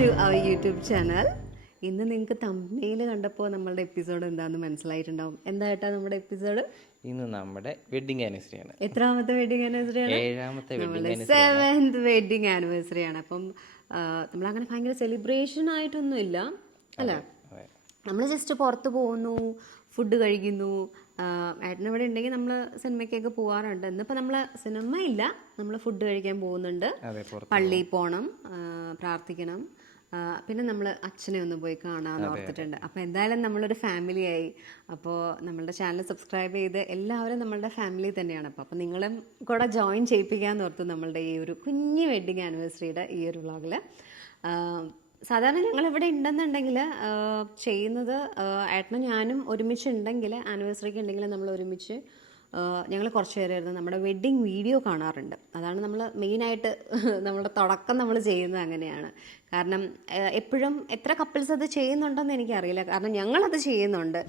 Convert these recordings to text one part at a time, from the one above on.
To our YouTube channel. ഇന്ന് നിങ്ങൾക്ക് തമ്പനെയിൽ കണ്ടപ്പോൾ നമ്മളുടെ എപ്പിസോഡ് എന്താണെന്ന് മനസ്സിലായിട്ടുണ്ടാവും. എന്തായിട്ടാ നമ്മുടെ എപ്പിസോഡ്? ഇന്ന് നമ്മുടെ വെഡിങ് ആനിവേഴ്സറി ആണ്. എത്രാമത്തെ വെഡിങ് ആനിവേഴ്സറി ആണ്? 7th വെഡിങ് ആനിവേഴ്സറി ആണ്. അപ്പം നമ്മളങ്ങനെ ഭയങ്കര സെലിബ്രേഷൻ ആയിട്ടൊന്നും ഇല്ല അല്ല, നമ്മൾ ജസ്റ്റ് പുറത്ത് പോകുന്നു, ഫുഡ് കഴിക്കുന്നു. ഏട്ടനിവിടെ ഉണ്ടെങ്കിൽ നമ്മൾ സിനിമയ്ക്കൊക്കെ പോകാറുണ്ട്. ഇന്നിപ്പോൾ നമ്മൾ സിനിമ ഇല്ല, നമ്മൾ ഫുഡ് കഴിക്കാൻ പോകുന്നുണ്ട്, പള്ളിയിൽ പോകണം, പ്രാർത്ഥിക്കണം, പിന്നെ നമ്മൾ അച്ഛനെ ഒന്ന് പോയി കാണാമെന്ന് ഓർത്തിട്ടുണ്ട്. അപ്പോൾ എന്തായാലും നമ്മളൊരു ഫാമിലിയായി. അപ്പോൾ നമ്മളുടെ ചാനൽ സബ്സ്ക്രൈബ് ചെയ്ത് എല്ലാവരും നമ്മളുടെ ഫാമിലി തന്നെയാണ്. അപ്പോൾ നിങ്ങളും കൂടെ ജോയിൻ ചെയ്യിപ്പിക്കാമെന്ന് ഓർത്തു നമ്മളുടെ ഈ ഒരു കുഞ്ഞ് വെഡിങ് ആനിവേഴ്സറിയുടെ ഈ ഒരു വ്ളോഗിൽ. സാധാരണ ഞങ്ങളിവിടെ ഉണ്ടെന്നുണ്ടെങ്കിൽ ചെയ്യുന്നത് ഏട്ടനും ഞാനും ഒരുമിച്ചുണ്ടെങ്കിൽ, ആനിവേഴ്സറിക്ക് ഉണ്ടെങ്കിൽ നമ്മൾ ഒരുമിച്ച് ഞങ്ങൾ കുറച്ച് പേരായിരുന്നു നമ്മുടെ വെഡ്ഡിങ് വീഡിയോ കാണാറുണ്ട്. അതാണ് നമ്മൾ മെയിനായിട്ട് നമ്മളുടെ തുടക്കം നമ്മൾ ചെയ്യുന്നത് അങ്ങനെയാണ്. കാരണം എപ്പോഴും എത്ര കപ്പിൾസ് അത് ചെയ്യുന്നുണ്ടെന്ന് എനിക്കറിയില്ല, കാരണം ഞങ്ങളത് ചെയ്യുന്നുണ്ട്.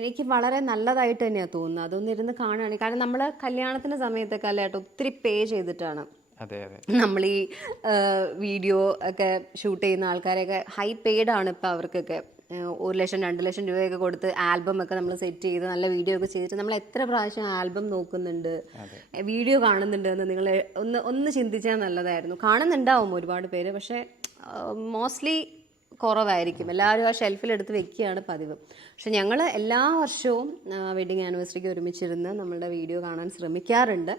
എനിക്ക് വളരെ നല്ലതായിട്ട് തന്നെയാണ് തോന്നുന്നത് അതൊന്നിരുന്ന് കാണുകയാണെങ്കിൽ. കാരണം നമ്മൾ കല്യാണത്തിൻ്റെ സമയത്തൊക്കെ അല്ലായിട്ട് ഒത്തിരി പേ ചെയ്തിട്ടാണ് നമ്മൾ ഈ വീഡിയോ ഒക്കെ ഷൂട്ട് ചെയ്യുന്ന ആൾക്കാരെയൊക്കെ ഹൈ പെയ്ഡാണ് ഇപ്പം അവർക്കൊക്കെ. 1 ലക്ഷം 2 ലക്ഷം രൂപയൊക്കെ കൊടുത്ത് ആൽബം ഒക്കെ നമ്മൾ സെറ്റ് ചെയ്ത് നല്ല വീഡിയോ ഒക്കെ ചെയ്തിട്ട് നമ്മൾ എത്ര പ്രാവശ്യം ആൽബം നോക്കുന്നുണ്ട്, വീഡിയോ കാണുന്നുണ്ട് എന്ന് നിങ്ങൾ ഒന്ന് ചിന്തിച്ചാൽ നല്ലതായിരുന്നു. കാണുന്നുണ്ടാവും ഒരുപാട് പേര്, പക്ഷേ മോസ്റ്റ്ലി കുറവായിരിക്കും. എല്ലാവരും ആ ഷെൽഫിലെടുത്ത് വെക്കുകയാണ് പതിവ്. പക്ഷെ ഞങ്ങൾ എല്ലാ വർഷവും വെഡിങ് ആനിവേഴ്സറിക്ക് ഒരുമിച്ചിരുന്ന് നമ്മളുടെ വീഡിയോ കാണാൻ ശ്രമിക്കാറുണ്ട്.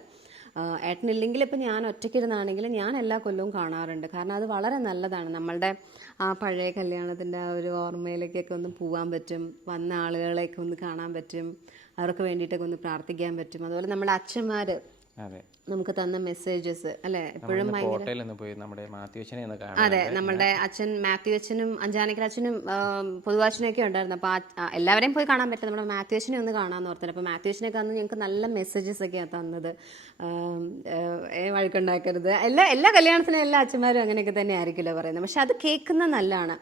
ഏട്ടനില്ലെങ്കിൽ ഇപ്പം ഞാൻ ഒറ്റയ്ക്കിരുന്നാണെങ്കിൽ ഞാൻ എല്ലാ കൊല്ലവും കാണാറുണ്ട്. കാരണം അത് വളരെ നല്ലതാണ്. നമ്മളുടെ ആ പഴയ കല്യാണത്തിൻ്റെ ആ ഒരു ഓർമ്മയിലേക്കൊക്കെ ഒന്ന് പോകാൻ പറ്റും, വന്ന ആളുകളെയൊക്കെ ഒന്ന് കാണാൻ പറ്റും, അവർക്ക് വേണ്ടിയിട്ടൊക്കെ ഒന്ന് പ്രാർത്ഥിക്കാൻ പറ്റും. അതുപോലെ നമ്മുടെ അച്ഛന്മാർ നമുക്ക് തന്ന മെസ്സേജസ് അല്ലെ എപ്പോഴും അതെ, നമ്മുടെ അച്ഛൻ മാത്യു അച്ഛനും അഞ്ചാനക്കര അച്ഛനും പൊതുവാച്ചനും ഒക്കെ ഉണ്ടായിരുന്നു. അപ്പോൾ എല്ലാവരെയും പോയി കാണാൻ പറ്റില്ല, നമ്മുടെ മാത്യു അച്ഛനെ ഒന്ന് കാണാമെന്ന് ഓർത്തില്ല. അപ്പോൾ മാത്യു അച്ഛനൊക്കെ അന്ന് ഞങ്ങൾക്ക് നല്ല മെസ്സേജസ് ഒക്കെയാണ് തന്നത്. വഴക്കുണ്ടാക്കരുത്, എല്ലാ കല്യാണത്തിനും എല്ലാ അച്ഛന്മാരും അങ്ങനെയൊക്കെ തന്നെ ആയിരിക്കില്ല പറയുന്നത്. പക്ഷെ അത് കേൾക്കുന്നത് നല്ലതാണ്.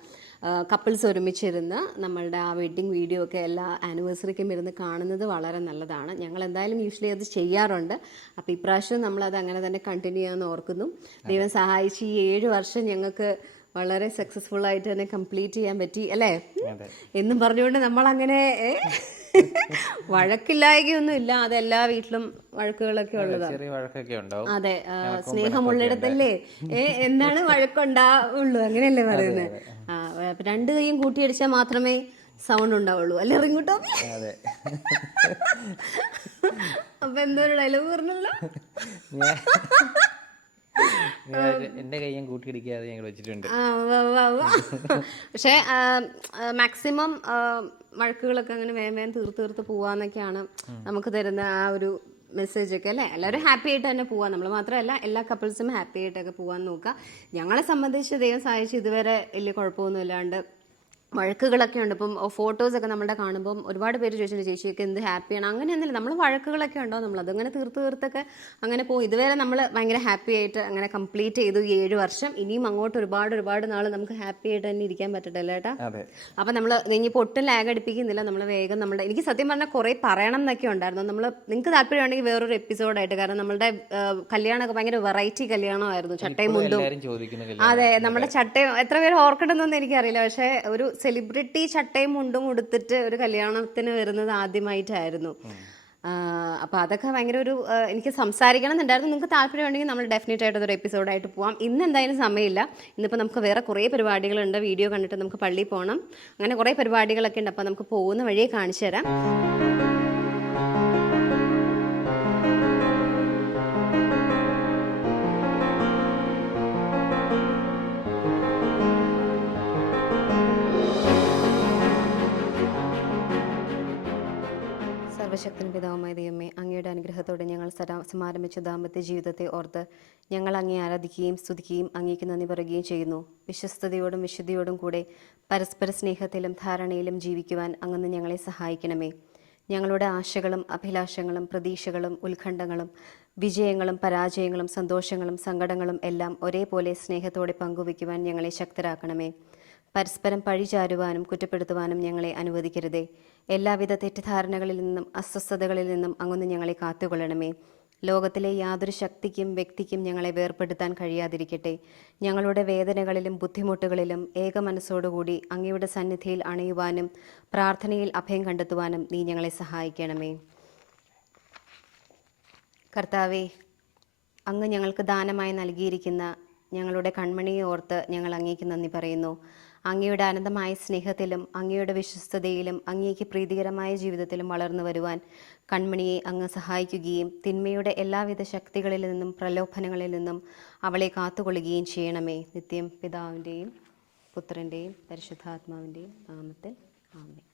കപ്പിൾസ് ഒരുമിച്ചിരുന്ന് നമ്മളുടെ ആ വെഡ്ഡിങ് വീഡിയോ ഒക്കെ എല്ലാ ആനിവേഴ്സറിക്കും ഇരുന്ന് കാണുന്നത് വളരെ നല്ലതാണ്. ഞങ്ങൾ എന്തായാലും യൂഷ്വലി അത് ചെയ്യാറുണ്ട്. അപ്പോൾ ഇപ്രാവശ്യം നമ്മളത് അങ്ങനെ തന്നെ കണ്ടിന്യൂ ചെയ്യാമെന്ന് ഓർക്കുന്നു. ദൈവം സഹായിച്ച് ഈ 7 വർഷം ഞങ്ങൾക്ക് വളരെ സക്സസ്ഫുൾ ആയിട്ട് തന്നെ കംപ്ലീറ്റ് ചെയ്യാൻ പറ്റി അല്ലേ എന്നും പറഞ്ഞുകൊണ്ട് നമ്മളങ്ങനെ വഴക്കില്ലായകൊന്നും ഇല്ല. അത് എല്ലാ വീട്ടിലും വഴക്കുകളൊക്കെ ഉള്ളതാണ്. അതെ, സ്നേഹമുള്ളിടത്തല്ലേ എന്താണ് വഴക്കുണ്ടാവുള്ളൂ, അങ്ങനെയല്ലേ പറയുന്നത്. 2 കൈയും കൂട്ടിയടിച്ചാൽ മാത്രമേ സൗണ്ട് ഉണ്ടാവുള്ളൂ അല്ലേ റിങ്ങൂട്ടോ? അപ്പൊ എന്തോ ഒരു ഡയലോഗ് പറഞ്ഞല്ലോ. എന്റെ കയ്യും കൂട്ടിയിടിക്കാതെ ഞങ്ങൾ വെച്ചിട്ടുണ്ട്. പക്ഷെ മാക്സിമം വഴക്കുകളൊക്കെ അങ്ങനെ വേഗം തീർത്ത് പോവാന്നൊക്കെയാണ് നമുക്ക് തരുന്ന ആ ഒരു മെസ്സേജ് ഒക്കെ അല്ലേ. എല്ലാവരും ഹാപ്പി ആയിട്ട് തന്നെ പോവാം. നമ്മൾ മാത്രമല്ല എല്ലാ കപ്പിൾസും ഹാപ്പി ആയിട്ടൊക്കെ പോകാൻ നോക്കുക. ഞങ്ങളെ സംബന്ധിച്ച് ദൈവം സഹായിച്ച് ഇതുവരെ വലിയ കുഴപ്പമൊന്നും ഇല്ലാണ്ട്. വഴക്കുകളൊക്കെ ഉണ്ട്. ഇപ്പം ഫോട്ടോസൊക്കെ നമ്മുടെ കാണുമ്പം ഒരുപാട് പേര് ചോദിച്ചിട്ടുണ്ട് ചേച്ചിയൊക്കെ എന്ത് ഹാപ്പിയാണ്. അങ്ങനെയൊന്നുമില്ല, നമ്മൾ വഴക്കുകളൊക്കെ ഉണ്ടാവും, നമ്മളതങ്ങനെ തീർത്തൊക്കെ അങ്ങനെ പോകും. ഇതുവരെ നമ്മൾ ഭയങ്കര ഹാപ്പി ആയിട്ട് അങ്ങനെ കംപ്ലീറ്റ് ചെയ്തു 7 വർഷം. ഇനിയും അങ്ങോട്ട് ഒരുപാട് നാൾ നമുക്ക് ഹാപ്പി ആയിട്ട് തന്നെ ഇരിക്കാൻ പറ്റട്ടല്ലേ ഏട്ടാ? അപ്പം നമ്മൾ ഇനിയിപ്പോൾ ഒട്ടും ലാഗ് അടിപ്പിക്കുന്നില്ല. നമ്മൾ വേഗം എനിക്ക് സത്യം പറഞ്ഞാൽ കുറേ പറയണം എന്നൊക്കെ ഉണ്ടായിരുന്നു. നിങ്ങൾക്ക് താല്പര്യമുണ്ടെങ്കിൽ വേറൊരു എപ്പിസോഡായിട്ട്, കാരണം നമ്മളുടെ കല്യാണമൊക്കെ ഭയങ്കര വെറൈറ്റി കല്യാണമായിരുന്നു. ചട്ടയും മുണ്ടും. അതെ, നമ്മുടെ ചട്ടയും എത്ര പേര് ഓർക്കണമെന്നൊന്നും എനിക്കറിയില്ല. പക്ഷേ ഒരു സെലിബ്രിറ്റി ചട്ടയും മുണ്ടും ഉടുത്തിട്ട് ഒരു കല്യാണത്തിന് വരുന്നത് ആദ്യമായിട്ടായിരുന്നു. അപ്പോൾ അതൊക്കെ ഭയങ്കര ഒരു എനിക്ക് സംസാരിക്കണം എന്നുണ്ടായിരുന്നു. നിങ്ങൾക്ക് താല്പര്യമുണ്ടെങ്കിൽ നമ്മൾ ഡെഫിനറ്റ് ആയിട്ട് അതൊരു എപ്പിസോഡായിട്ട് പോവാം. ഇന്ന് എന്തായാലും സമയമില്ല. ഇന്നിപ്പോൾ നമുക്ക് വേറെ കുറേ പരിപാടികളുണ്ട്. വീഡിയോ കണ്ടിട്ട് നമുക്ക് പള്ളിയിൽ പോകണം, അങ്ങനെ കുറേ പരിപാടികളൊക്കെ ഉണ്ട്. അപ്പോൾ നമുക്ക് പോകുന്ന വഴിയെ കാണിച്ചു തരാം. സർവശക്തൻ പിതാവുമായ ദൈവമേ, അങ്ങയുടെ അനുഗ്രഹത്തോടെ ഞങ്ങൾ സമാരംഭിച്ച ദാമ്പത്യ ജീവിതത്തെ ഓർത്ത് ഞങ്ങൾ അങ്ങേ ആരാധിക്കുകയും സ്തുതിക്കുകയും അങ്ങേക്ക് നന്ദി പറയുകയും ചെയ്യുന്നു. വിശ്വസ്തയോടും വിശുദ്ധിയോടും കൂടെ പരസ്പര സ്നേഹത്തിലും ധാരണയിലും ജീവിക്കുവാൻ അങ്ങ് ഞങ്ങളെ സഹായിക്കണമേ. ഞങ്ങളുടെ ആശകളും അഭിലാഷങ്ങളും പ്രതീക്ഷകളും ഉത്കണ്ഠങ്ങളും വിജയങ്ങളും പരാജയങ്ങളും സന്തോഷങ്ങളും സങ്കടങ്ങളും എല്ലാം ഒരേപോലെ സ്നേഹത്തോടെ പങ്കുവയ്ക്കുവാൻ ഞങ്ങളെ ശക്തരാക്കണമേ. പരസ്പരം പഴിചാരുവാനും കുറ്റപ്പെടുത്തുവാനും ഞങ്ങളെ അനുവദിക്കരുതേ. എല്ലാവിധ തെറ്റിദ്ധാരണകളിൽ നിന്നും അസ്വസ്ഥതകളിൽ നിന്നും അങ്ങൊന്ന് ഞങ്ങളെ കാത്തുകൊള്ളണമേ. ലോകത്തിലെ യാതൊരു ശക്തിക്കും വ്യക്തിക്കും ഞങ്ങളെ വേർപെടുത്താൻ കഴിയാതിരിക്കട്ടെ. ഞങ്ങളുടെ വേദനകളിലും ബുദ്ധിമുട്ടുകളിലും ഏക മനസ്സോടുകൂടി അങ്ങയുടെ സന്നിധിയിൽ അണയുവാനും പ്രാർത്ഥനയിൽ അഭയം കണ്ടെത്തുവാനും നീ ഞങ്ങളെ സഹായിക്കണമേ. കർത്താവേ, അങ്ങ് ഞങ്ങൾക്ക് ദാനമായി നൽകിയിരിക്കുന്ന ഞങ്ങളുടെ കൺമണിയെ ഓർത്ത് ഞങ്ങൾ അങ്ങേക്ക് നന്ദി പറയുന്നു. അങ്ങയുടെ അനന്തമായ സ്നേഹത്തിലും അങ്ങയുടെ വിശ്വസ്തതയിലും അങ്ങേക്ക് പ്രീതികരമായ ജീവിതത്തിലും വളർന്നു വരുവാൻ കൺമണിയെ അങ്ങ് സഹായിക്കുകയും തിന്മയുടെ എല്ലാവിധ ശക്തികളിൽ നിന്നും പ്രലോഭനങ്ങളിൽ നിന്നും അവളെ കാത്തുകൊള്ളുകയും ചെയ്യണമേ. നിത്യം പിതാവിൻ്റെയും പുത്രൻ്റെയും പരിശുദ്ധാത്മാവിൻ്റെയും നാമത്തിൽ ആമേൻ.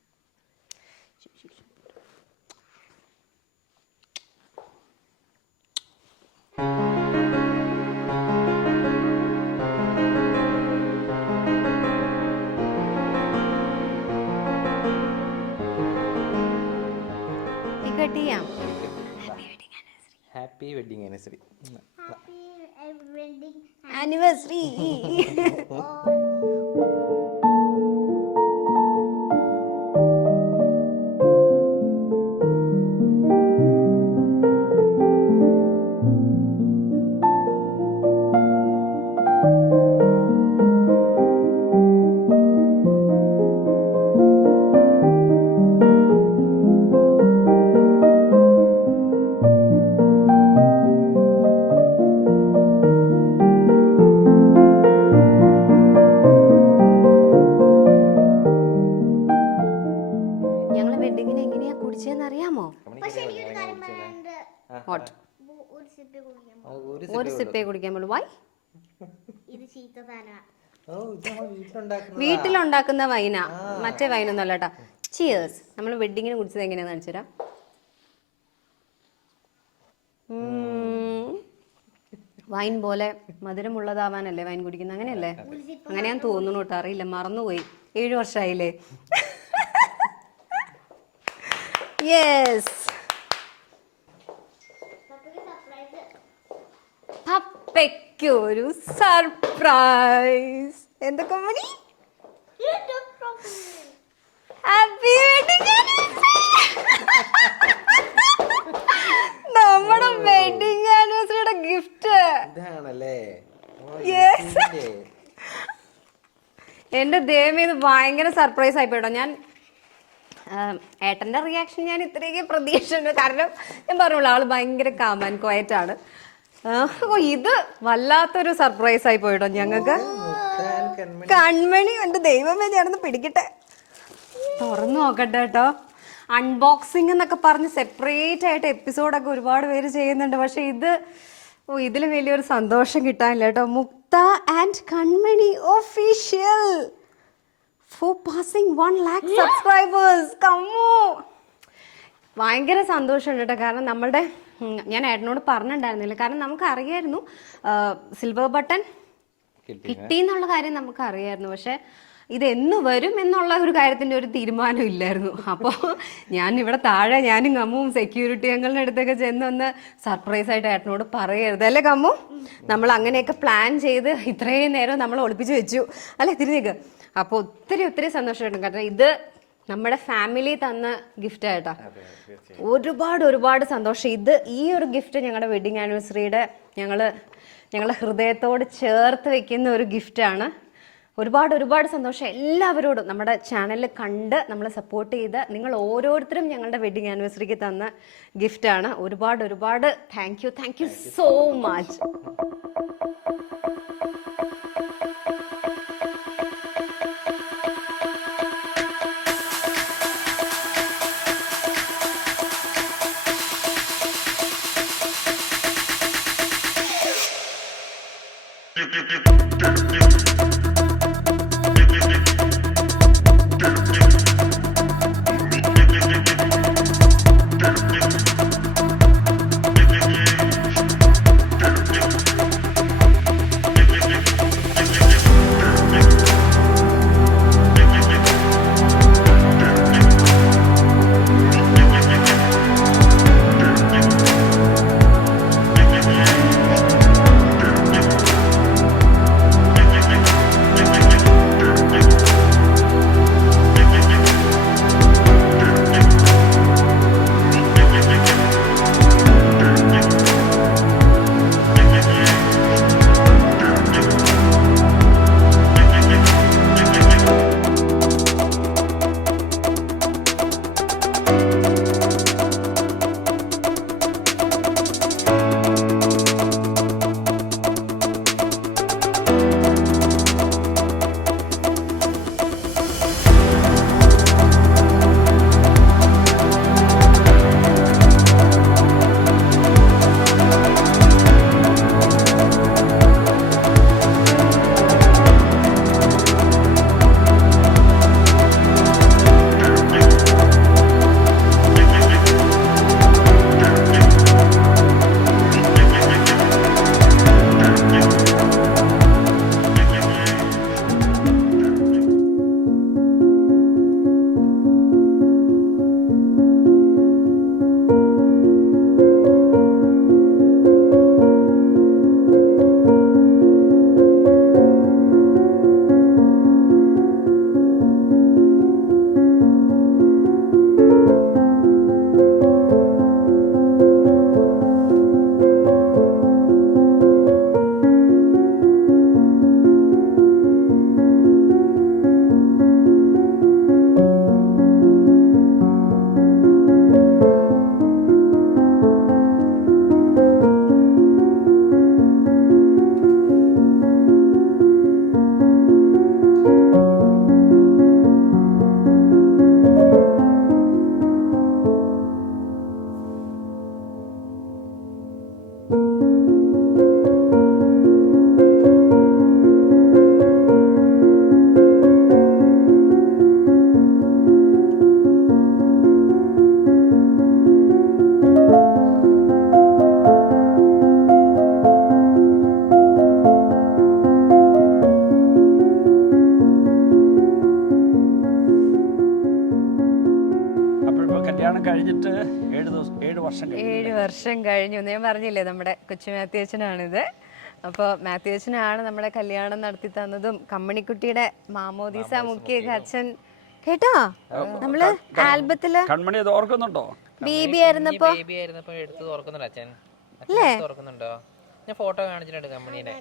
Happy wedding anniversary. ആനിവേഴ്സറി. ഒരു സിപ്പേ കുടിക്കാൻ പറ്റുള്ളൂ. വൈ? വീട്ടിലുണ്ടാക്കുന്ന വൈന, മറ്റേ വൈനൊന്നും അല്ല കേട്ടാ. ചിയേഴ്സ്. നമ്മൾ വെഡിങ്ങിന് കുടിച്ചത് എങ്ങനെയാന്ന് കാണിച്ചു തരാം. വൈൻ പോലെ മധുരമുള്ളതാവാനല്ലേ വൈൻ കുടിക്കുന്നത്? അങ്ങനെയല്ലേ? അങ്ങനെയാന്ന് തോന്നുന്നു കേട്ടോ, അറിയില്ല, മറന്നുപോയി. 7 വർഷമായില്ലേ? യെസ്. പപ്പയ്ക്കൊരു സർപ്രൈസ്. എന്തൊക്കെ മണി? ഹാപ്പി വെഡിങ് നമ്മുടെ വെഡിങ് ആനിവേഴ്സറിയുടെ ഗിഫ്റ്റ് ഇതാണല്ലേ? എന്റെ ദൈവമേ, ഇത് ഭയങ്കര സർപ്രൈസ് ആയിപ്പോട്ടോ. ഞാൻ ഏട്ടന്റെ റിയാക്ഷൻ ഞാൻ ഇത്രയൊക്കെ പ്രതീക്ഷിച്ചിട്ടുണ്ട്. കാരണം ഞാൻ പറഞ്ഞോളൂ, ആള് ഭയങ്കര കാം ആൻഡ് ക്വയറ്റ് ആണ്. ഇത് വല്ലാത്തൊരു സർപ്രൈസ് ആയി പോയിട്ടോ ഞങ്ങൾക്ക്. കൺമണി, എന്റെ ദൈവമേ, ഞാനൊന്ന് പിടിക്കട്ടെ, തുറന്നു നോക്കട്ടെ കേട്ടോ. അൺബോക്സിംഗ് എന്നൊക്കെ പറഞ്ഞ് സെപ്പറേറ്റ് ആയിട്ട് എപ്പിസോഡൊക്കെ ഒരുപാട് പേര് ചെയ്യുന്നുണ്ട്. പക്ഷെ ഇതിൽ വലിയൊരു സന്തോഷം കിട്ടാനില്ല കേട്ടോ. മുക്ത and Kanmani official for passing 1 lakh subscribers. Kammu, ഭയങ്കര സന്തോഷമുണ്ട് കേട്ടോ. കാരണം നമ്മളുടെ, ഞാൻ ഏട്ടനോട് പറഞ്ഞിട്ടുണ്ടായിരുന്നില്ല, കാരണം നമുക്കറിയായിരുന്നു സിൽവർ ബട്ടൺ കിട്ടിയെന്നുള്ള കാര്യം നമുക്കറിയായിരുന്നു. പക്ഷെ ഇതെന്ന് വരും എന്നുള്ള ഒരു കാര്യത്തിൻ്റെ ഒരു തീരുമാനം ഇല്ലായിരുന്നു. അപ്പോൾ ഞാൻ ഇവിടെ താഴെ ഞാനും കമ്മും സെക്യൂരിറ്റി അംഗങ്ങളുടെ അടുത്തൊക്കെ ചെന്നൊന്ന് സർപ്രൈസ് ആയിട്ട് ഏട്ടനോട് പറയരുത് അല്ലേ കമ്മു? നമ്മൾ അങ്ങനെയൊക്കെ പ്ലാൻ ചെയ്ത് ഇത്രയും നേരം നമ്മൾ ഒളിപ്പിച്ച് വെച്ചു അല്ലേ? തിരിഞ്ഞേക്ക്. അപ്പോൾ ഒത്തിരി ഒത്തിരി സന്തോഷമായിട്ടുണ്ട്. കാരണം ഇത് നമ്മുടെ ഫാമിലി തന്ന ഗിഫ്റ്റ് ആയിട്ടാ. ഒരുപാട് സന്തോഷം. ഈ ഒരു ഗിഫ്റ്റ് ഞങ്ങളുടെ വെഡിങ് ആനിവേഴ്സറിയുടെ ഞങ്ങൾ ഹൃദയത്തോട് ചേർത്ത് വെക്കുന്ന ഒരു ഗിഫ്റ്റാണ്. ഒരുപാട് സന്തോഷം എല്ലാവരോടും. നമ്മുടെ ചാനലിൽ കണ്ട് നമ്മളെ സപ്പോർട്ട് ചെയ്ത് നിങ്ങൾ ഓരോരുത്തരും ഞങ്ങളുടെ വെഡിങ് ആനിവേഴ്സറിക്ക് തന്ന ഗിഫ്റ്റാണ്. ഒരുപാട് താങ്ക് യു സോ മച്ച്. വർഷം കഴിഞ്ഞു. ഞാൻ പറഞ്ഞില്ലേ നമ്മുടെ കൊച്ചു മാത്യുവച്ചനാണിത്. അപ്പോൾ മാത്യുവച്ചനാണ് നമ്മുടെ കല്യാണം നടത്തി തന്നതും കമ്മണിക്കുട്ടിയുടെ മാമോദീസ മുക്കിയൊക്കെ അച്ഛൻ കേട്ടോ. നമ്മള് ആൽബത്തില് കൺമണി അത് ഓർക്കുന്നുണ്ടോ? ബേബി ആയിരുന്നപ്പോ എടുത്ത് ഓർക്കുന്നുണ്ടോ അച്ഛൻ? അല്ലേ? ഓർക്കുന്നുണ്ടോ? ഞാൻ ഫോട്ടോ കാണിച്ചിട്ടുണ്ട് കമ്പനിയുടെ.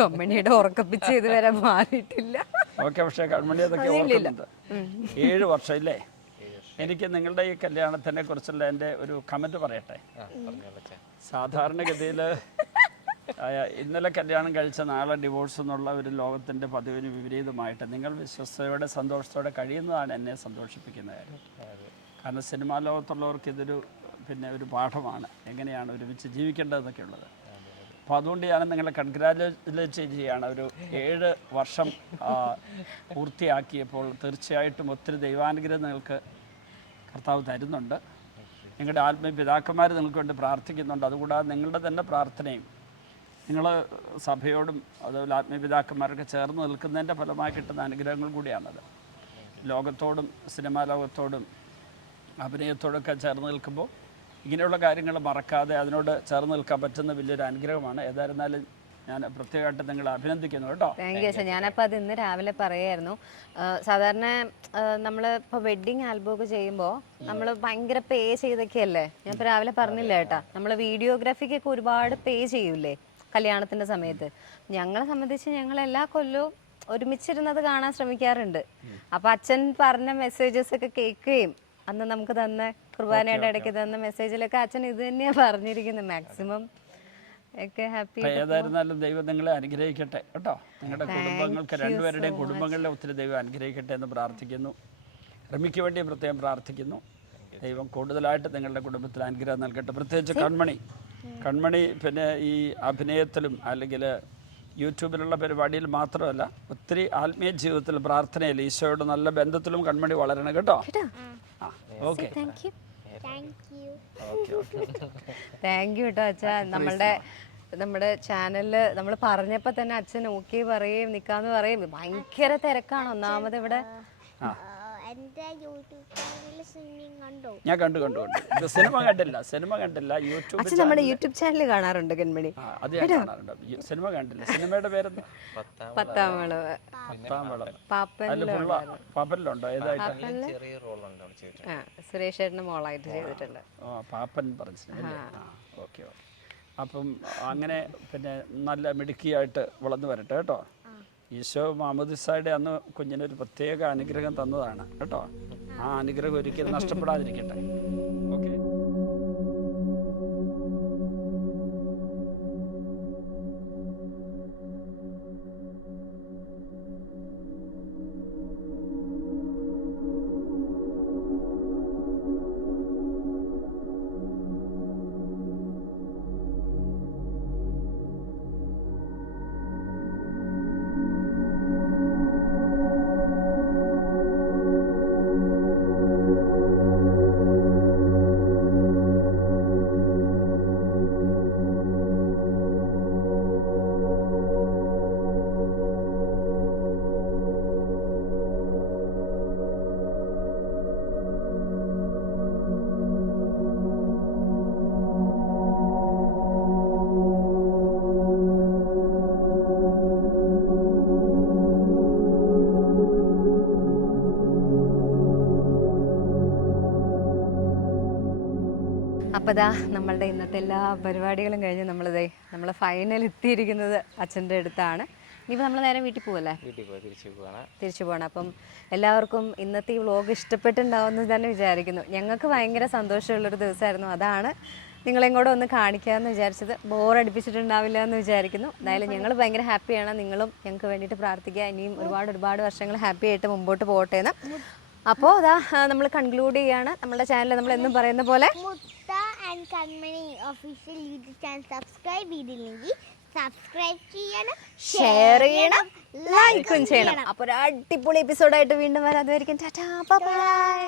കമ്മണിയുടെ ഉറക്കപ്പിച്ച് ഇതുവരെ മാറിയിട്ടില്ല. ഓക്കെ, പക്ഷേ കൺമണി അതൊക്കെ ഓർക്കുന്നുണ്ട്. 7 വർഷം ഇല്ലേ? എനിക്ക് നിങ്ങളുടെ ഈ കല്യാണത്തിനെ കുറിച്ചുള്ള എൻ്റെ ഒരു കമൻറ്റ് പറയട്ടെ. സാധാരണഗതിയിൽ ഇന്നലെ കല്യാണം കഴിച്ച നാളെ ഡിവോഴ്സ് എന്നുള്ള ഒരു ലോകത്തിൻ്റെ പതിവിന് വിപരീതമായിട്ട് നിങ്ങൾ വിശ്വസ്തയോടെ സന്തോഷത്തോടെ കഴിയുന്നതാണ് എന്നെ സന്തോഷിപ്പിക്കുന്ന കാര്യം. കാരണം സിനിമാ ലോകത്തുള്ളവർക്ക് ഇതൊരു ഒരു പാഠമാണ്, എങ്ങനെയാണ് ഒരുമിച്ച് ജീവിക്കേണ്ടതെന്നൊക്കെ ഉള്ളത്. അപ്പോൾ അതുകൊണ്ട് ഞാൻ നിങ്ങളെ കൺഗ്രാജുലേറ്റ് ചെയ്യുകയാണ്. ഒരു 7 വർഷം പൂർത്തിയാക്കിയപ്പോൾ തീർച്ചയായിട്ടും ഒത്തിരി ദൈവാനുഗ്രഹം നിങ്ങൾക്ക് കർത്താവ് തരുന്നുണ്ട്. നിങ്ങളുടെ ആത്മീയ പിതാക്കന്മാർ നിങ്ങൾക്ക് വേണ്ടി പ്രാർത്ഥിക്കുന്നുണ്ട്. അതുകൂടാതെ നിങ്ങളുടെ തന്നെ പ്രാർത്ഥനയും നിങ്ങൾ സഭയോടും അതുപോലെ ആത്മീയ പിതാക്കന്മാരൊക്കെ ചേർന്ന് നിൽക്കുന്നതിൻ്റെ ഫലമായി കിട്ടുന്ന അനുഗ്രഹങ്ങൾ കൂടിയാണത്. ലോകത്തോടും സിനിമാ ലോകത്തോടും അഭിനയത്തോടൊക്കെ ചേർന്ന് നിൽക്കുമ്പോൾ ഇങ്ങനെയുള്ള കാര്യങ്ങൾ മറക്കാതെ അതിനോട് ചേർന്ന് നിൽക്കാൻ പറ്റുന്ന വലിയൊരു അനുഗ്രഹമാണ്. ഏതായിരുന്നാലും ഞാൻ പ്രത്യേകമായിട്ട് നിങ്ങളെ അഭിനന്ദിക്കുന്നു കേട്ടോ. Thank you. ഞാനപ്പോൾ അത് ഇന്ന് രാവിലെ പറയായിരുന്നു. സാധാരണ നമ്മൾ ഇപ്പോൾ വെഡ്ഡിങ് ആൽബം ഒക്കെ ചെയ്യുമ്പോൾ നമ്മൾ ഭയങ്കര പേ ചെയ്തൊക്കെയല്ലേ. ഞാൻ ഇപ്പോൾ രാവിലെ പറഞ്ഞില്ല കേട്ടാ, നമ്മൾ വീഡിയോഗ്രാഫിക്കൊക്കെ ഒരുപാട് പേ ചെയ്യൂലേ കല്യാണത്തിൻ്റെ സമയത്ത്. ഞങ്ങളെ സംബന്ധിച്ച് ഞങ്ങൾ എല്ലാ കൊല്ലവും ഒരുമിച്ചിരുന്നത് കാണാൻ ശ്രമിക്കാറുണ്ട്. അപ്പോൾ അച്ഛൻ പറഞ്ഞ മെസ്സേജസ് ഒക്കെ കേൾക്കുകയും അന്ന് നമുക്ക് തന്ന കുർബാനയുടെ ഇടയ്ക്ക് തന്ന മെസ്സേജിലൊക്കെ അച്ഛൻ ഇത് തന്നെയാണ് പറഞ്ഞിരിക്കുന്നത്. മാക്സിമം ഒക്കെ ഹാപ്പി. ഏതായിരുന്നാലും ദൈവം നിങ്ങളെ അനുഗ്രഹിക്കട്ടെ കേട്ടോ. നിങ്ങളുടെ കുടുംബങ്ങൾക്ക് രണ്ടുപേരുടെയും കുടുംബങ്ങളിലെ ഒത്തിരി ദൈവം അനുഗ്രഹിക്കട്ടെ എന്ന് പ്രാർത്ഥിക്കുന്നു. റമിക്ക് വേണ്ടി പ്രത്യേകം പ്രാർത്ഥിക്കുന്നു. ദൈവം കൂടുതലായിട്ട് നിങ്ങളുടെ കുടുംബത്തിൽ അനുഗ്രഹം നൽകട്ടെ. പ്രത്യേകിച്ച് കൺമണി ഈ അഭിനയത്തിലും അല്ലെങ്കിൽ യൂട്യൂബിലുള്ള പരിപാടിയിൽ മാത്രമല്ല, ഒത്തിരി ആത്മീയ ജീവിതത്തിൽ പ്രാർത്ഥനയിൽ ഈശോയുടെ നല്ല ബന്ധത്തിലും കൺമണി വളരണം കേട്ടോ. ഓക്കെ, താങ്ക് യു കേട്ടോ അച്ഛാ. നമ്മുടെ ചാനലില് നമ്മൾ പറഞ്ഞപ്പോൾ തന്നെ അച്ഛൻ ഓക്കെ പറയും നിക്കാന്ന് പറയും. ഭയങ്കര തിരക്കാണ് ഒന്നാമത് ഇവിടെ. ഞാൻ കണ്ടു സിനിമ കണ്ടില്ല യൂട്യൂബ് നമ്മുടെ യൂട്യൂബ് ചാനൽ കാണാറുണ്ട് കൺമണി. അത് ഞാൻ കാണാറുണ്ട്. സിനിമ കണ്ടില്ല. സിനിമയുടെ പേരെന്താ? പത്താം വളവ്. പാപ്പനിലുണ്ടോ? ഏതായിട്ട്? സുരേഷ് ചേട്ടന് മോളായിട്ട് ചെയ്തിട്ടുണ്ട്. പാപ്പൻ പറഞ്ഞ സിനിമ. ഓക്കെ. അപ്പം അങ്ങനെ നല്ല മിടുക്കിയായിട്ട് വളർന്നു വരട്ടെ കേട്ടോ. ഈശോ മാമോദിസയുടെ അന്ന് കുഞ്ഞിനൊരു പ്രത്യേക അനുഗ്രഹം തന്നതാണ് കേട്ടോ. ആ അനുഗ്രഹം ഒരിക്കലും നഷ്ടപ്പെടാതിരിക്കട്ടെ. ഓക്കെ. അപ്പോൾ ഇതാ നമ്മളുടെ ഇന്നത്തെ എല്ലാ പരിപാടികളും കഴിഞ്ഞ് നമ്മൾ ഫൈനൽ എത്തിയിരിക്കുന്നത് അച്ഛൻ്റെ അടുത്താണ്. ഇനിയിപ്പോൾ നമ്മൾ നേരെ വീട്ടിൽ പോവല്ലേ? തിരിച്ചു പോകണം. അപ്പം എല്ലാവർക്കും ഇന്നത്തെ ഈ വ്ലോഗ് ഇഷ്ടപ്പെട്ടുണ്ടാവുമെന്ന് തന്നെ വിചാരിക്കുന്നു. ഞങ്ങൾക്ക് ഭയങ്കര സന്തോഷമുള്ളൊരു ദിവസമായിരുന്നു. അതാണ് നിങ്ങളെയും കൂടെ ഒന്ന് കാണിക്കാമെന്ന് വിചാരിച്ചത്. ബോറടിപ്പിച്ചിട്ടുണ്ടാവില്ല എന്ന് വിചാരിക്കുന്നു. എന്തായാലും ഞങ്ങൾ ഭയങ്കര ഹാപ്പിയാണ്. നിങ്ങളും ഞങ്ങൾക്ക് വേണ്ടിയിട്ട് പ്രാർത്ഥിക്കുക. ഇനിയും ഒരുപാട് വർഷങ്ങൾ ഹാപ്പി ആയിട്ട് മുമ്പോട്ട് പോകട്ടെ എന്ന്. അപ്പോൾ അതാ നമ്മൾ കൺക്ലൂഡ് ചെയ്യാണ്. നമ്മുടെ ചാനൽ നമ്മൾ എന്നും പറയുന്ന പോലെ മുക്ത and Kanmani official YouTube channel subscribe ചെയ്തില്ലെങ്കിൽ സബ്സ്ക്രൈബ് ചെയ്യണം, ഷെയർ ചെയ്യണം, ലൈക്കും ചെയ്യണം. അപ്പോൾ ഒരു അടിപൊളി എപ്പിസോഡായിട്ട് വീണ്ടും വരാം. അതുവരെയും ടാറ്റാ ബൈ.